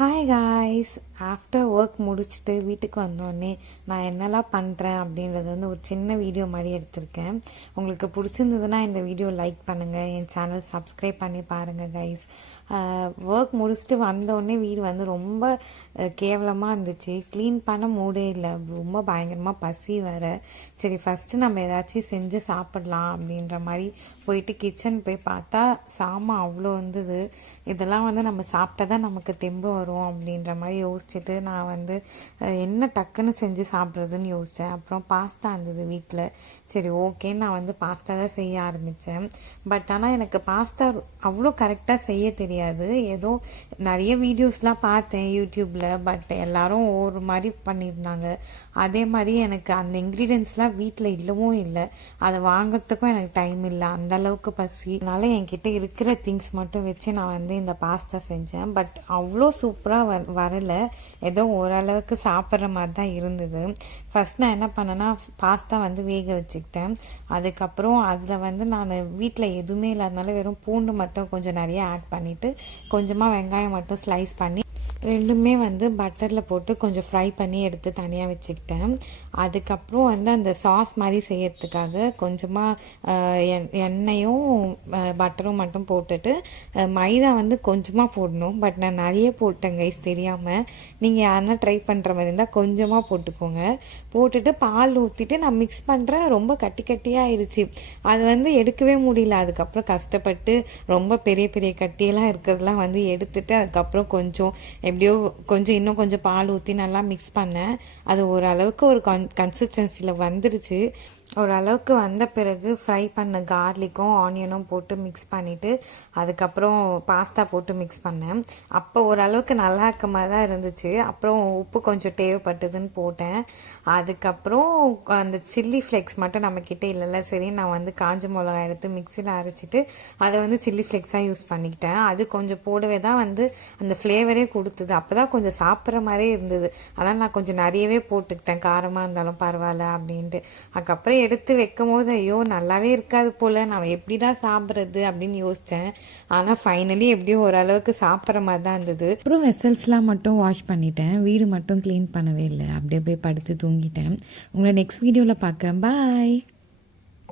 Hi guys, after work முடிச்சுட்டு வீட்டுக்கு வந்தோடனே நான் என்னெல்லாம் பண்ணுறேன் அப்படின்றது வந்து ஒரு சின்ன வீடியோ மாதிரி எடுத்திருக்கேன். உங்களுக்கு பிடிச்சிருந்ததுன்னா இந்த வீடியோ லைக் பண்ணுங்கள், என் சேனல் சப்ஸ்கிரைப் பண்ணி பாருங்கள் கைஸ். ஒர்க் முடிச்சுட்டு வந்தோடனே வீடு வந்து ரொம்ப கேவலமாக இருந்துச்சு. க்ளீன் பண்ண மூடே இல்லை, ரொம்ப பயங்கரமாக பசி வேறு. சரி ஃபஸ்ட்டு நம்ம ஏதாச்சும் செஞ்சு சாப்பிட்லாம் அப்படின்ற மாதிரி போயிட்டு கிச்சன் போய் பார்த்தா சாமான் அவ்வளோ இருந்தது. இதெல்லாம் வந்து நம்ம சாப்பிட்டா தான் நமக்கு தெம்பு வரும் அப்படின்ற மாதிரி யோசிச்சுட்டு நான் வந்து என்ன டக்குன்னு செஞ்சு சாப்பிட்றதுன்னு யோசித்தேன். அப்புறம் பாஸ்தா இருந்தது வீட்டில். சரி ஓகேன்னு நான் வந்து பாஸ்தா தான் செய்ய ஆரம்பித்தேன். பட் ஆனால் எனக்கு பாஸ்தா அவ்வளோ கரெக்டாக செய்ய தெரியாது. ஏதோ நிறைய வீடியோஸ்லாம் பார்த்தேன் யூடியூப்பில், பட் எல்லோரும் ஒவ்வொரு மாதிரி பண்ணியிருந்தாங்க. அதே மாதிரி எனக்கு அந்த இன்க்ரீடியன்ஸ்லாம் வீட்டில் இல்லவும் இல்லை, அதை வாங்கிறதுக்கும் எனக்கு டைம் இல்லை, அந்தளவுக்கு பசி. அதனால் என்கிட்ட இருக்கிற திங்ஸ் மட்டும் வச்சு நான் வந்து இந்த பாஸ்தா செஞ்சேன். பட் அவ்வளோ சூப்பராக வரலை, ஏதோ ஓரளவுக்கு சாப்பிட்ற மாதிரி தான் இருந்தது. ஃபஸ்ட் நான் என்ன பண்ணேன்னா பாஸ்தா வந்து வேக வச்சுக்கிட்டேன். அதுக்கப்புறம் அதில் வந்து நான் வீட்டில் எதுவுமே இல்லாதனால வெறும் பூண்டு மட்டும் கொஞ்சம் நிறைய ஆட் பண்ணிவிட்டு கொஞ்சமாக வெங்காயம் மட்டும் ஸ்லைஸ் பண்ணி ரெண்டுமே வந்து பட்டரில் போட்டு கொஞ்சம் ஃப்ரை பண்ணி எடுத்து தனியாக வச்சுக்கிட்டேன். அதுக்கப்புறம் வந்து அந்த சாஸ் மாதிரி செய்யறதுக்காக கொஞ்சமாக எண்ணெயும் பட்டரும் மட்டும் போட்டுட்டு மைதா வந்து கொஞ்சமாக போடணும். பட் நான் நிறைய போட்டேன் கைஸ் தெரியாமல். நீங்கள் யாருன்னா ட்ரை பண்ணுற மாதிரி இருந்தால் கொஞ்சமாக போட்டுக்கோங்க. போட்டுட்டு பால் ஊற்றிட்டு நான் மிக்ஸ் பண்ணுறேன். ரொம்ப கட்டி கட்டியாக ஆயிடுச்சு, அது வந்து எடுக்கவே முடியல. அதுக்கப்புறம் கஷ்டப்பட்டு ரொம்ப பெரிய பெரிய கட்டியெல்லாம் இருக்கிறதுலாம் வந்து எடுத்துட்டு அதுக்கப்புறம் கொஞ்சம் எப்படியோ இன்னும் கொஞ்சம் பால் ஊற்றி நல்லா மிக்ஸ் பண்ணேன். அது ஓரளவுக்கு ஒரு கன்சிஸ்டன்சியில் வந்துடுச்சு. ஓரளவுக்கு வந்த பிறகு ஃப்ரை பண்ண கார்லிக்கும் ஆனியனும் போட்டு மிக்ஸ் பண்ணிவிட்டு அதுக்கப்புறம் பாஸ்தா போட்டு மிக்ஸ் பண்ணேன். அப்போ ஓரளவுக்கு நல்லா இருக்க மாதிரி தான் இருந்துச்சு. அப்புறம் உப்பு கொஞ்சம் தேவைப்பட்டதுன்னு போட்டேன். அதுக்கப்புறம் அந்த சில்லி ஃப்ளேக்ஸ் மட்டும் நம்மக்கிட்ட இல்லைல்ல, சரி நான் வந்து காஞ்ச மிளகா எடுத்து மிக்சியில் அரைச்சிட்டு அதை வந்து சில்லி ஃப்ளேக்ஸாக யூஸ் பண்ணிக்கிட்டேன். அது கொஞ்சம் போடவே தான் வந்து அந்த ஃப்ளேவரே கொடுத்தது. அப்போ தான் கொஞ்சம் சாப்பிட்ற மாதிரியே இருந்தது. அதனால் நான் கொஞ்சம் நிறையவே போட்டுக்கிட்டேன், காரமாக இருந்தாலும் பரவாயில்ல அப்படின்ட்டு. அதுக்கப்புறம் எடுத்து வைக்கும் போது ஐயோ நல்லாவே இருக்காது போல், நான் எப்படிடா சாப்பிட்றது அப்படின்னு யோசித்தேன். ஆனால் ஃபைனலி எப்படியோ ஓரளவுக்கு சாப்பிட்ற மாதிரி தான் இருந்தது. அப்புறம் வெசல்ஸ்லாம் மட்டும் வாஷ் பண்ணிட்டேன், வீடு மட்டும் க்ளீன் பண்ணவே இல்லை. அப்படியே போய் படுத்து தூங்கிட்டேன். உங்களை நெக்ஸ்ட் வீடியோவில் பார்க்குறேன். பாய்.